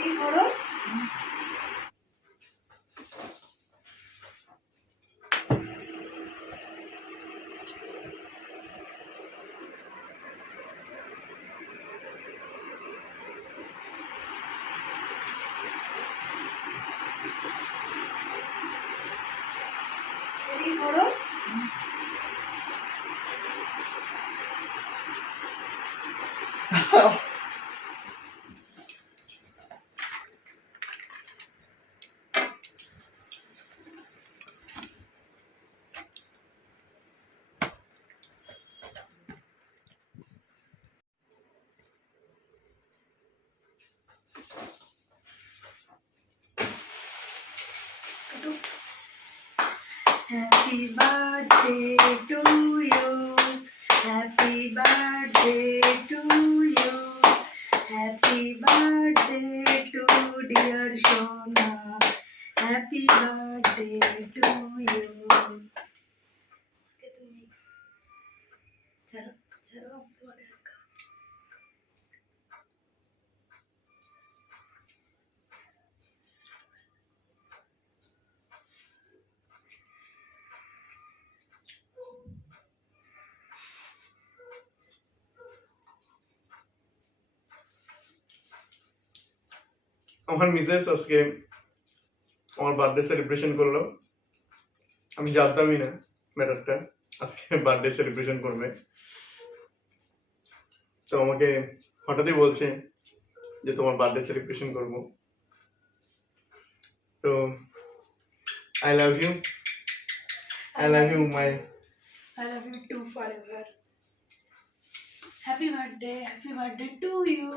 এই করো। এই করো। Happy birthday to you. Happy birthday to you. Happy birthday to dear Shona. Happy birthday to you. चलो चलो तुम्हारे আমার মিসেস আজকে আমার বার্থডে সেলিব্রেশন করলো। আমি জানতামই না ম্যাটারটা, আজকে বার্থডে সেলিব্রেশন করবে। তো আমাকে হঠাৎই বলছে যে তোমার বার্থডে সেলিব্রেশন করব। তো I love you, I love you my. I love you too forever. Happy birthday to you.